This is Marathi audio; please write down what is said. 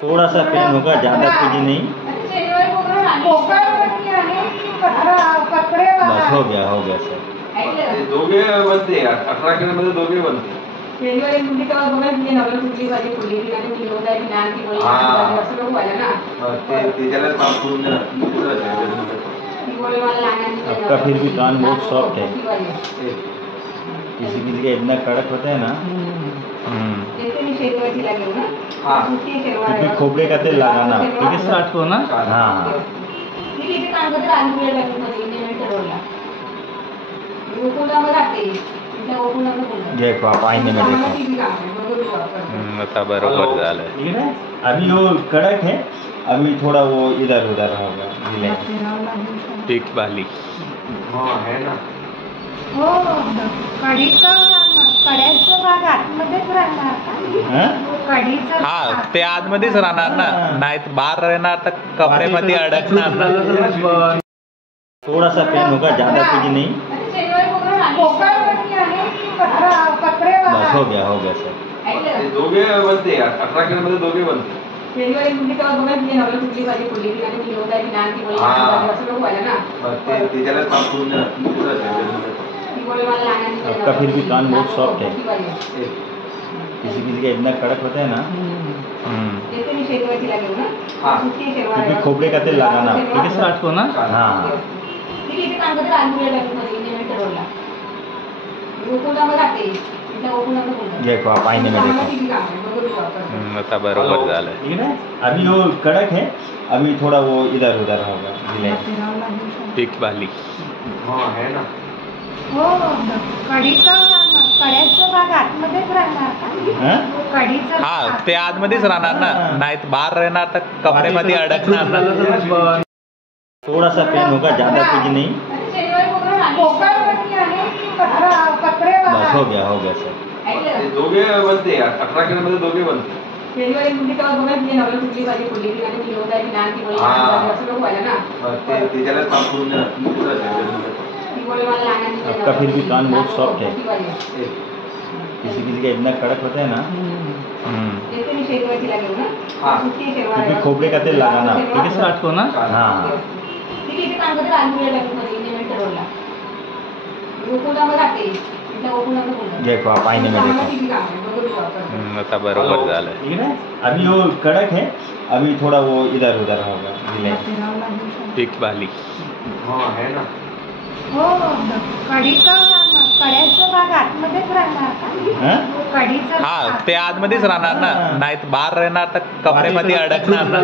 थोड़ा सा पेन होगा, ज़्यादा कुछ नहीं। बस हो गया सर। दोघे बनते 18 किलोमध्ये दोघे बनते. आपका फिर भी कान बहुत सॉफ्ट है, किसी किसी का इतना कड़क होता है ना। क्योंकि खोपड़े का तेल लगाना ठीक है स्टार्ट को ना। हाँ देखो आप आईने में देखो, आता बरोबर झालं. ठीक है। अभी वो कड़क है, अभी थोड़ा वो इधर उधर होगा ढीले। पीठ वाली है ना. हो कड्याचा भाग आतमध्येच राहणार का? कढीचा हा ते आतमध्येच राहणार ना, नाही बाहेर राहणार तर कपड्यामध्ये अडकणार ना. थोड़ा सा पेन होगा, ज़्यादा कुछ नहीं। बस हो गया सर. दोघे बनते 18 किलोमध्ये दोघे बनते. आपका फिर भी कान बहुत सॉफ्ट है, किसी किसी का इतना कड़क होता है ना। क्योंकि खोपड़े का तेल लगाना ठीक है स्टार्ट को ना। हाँ देखो आप आईने में देखो, आता बरोबर झालं. ठीक है। अभी वो कड़क है, अभी थोड़ा वो इधर उधर होगा ढीले। पीठ वाली है ना. हो कड्याचा भाग आतमध्येच राहणार का? कढीचा हा ते आतमध्येच राहणार ना, नाही बाहेर राहणार तर कपड्यामध्ये अडकणार ना. थोड़ा सा पेन होगा, ज़्यादा कुछ नहीं। बस हो गया सर. दोघे बनते 18 किलोमध्ये दोघे बनते. आपका फिर भी कान बहुत सॉफ्ट है, किसी किसी का इतना कड़क होता है ना। क्योंकि खोपड़े का तेल लगाना ठीक है स्टार्ट को ना। हाँ देखो आप आईने में देखो, आता बरोबर झालं. ठीक है। अभी वो कड़क है, अभी थोड़ा वो इधर उधर होगा ढीले। पीठ वाली है ना. हो कड्याचा भाग आतमध्येच राहणार का? कढीचा हा ते आतमध्येच राहणार ना, नाही बाहेर राहणार तर कपड्यामध्ये अडकणार ना.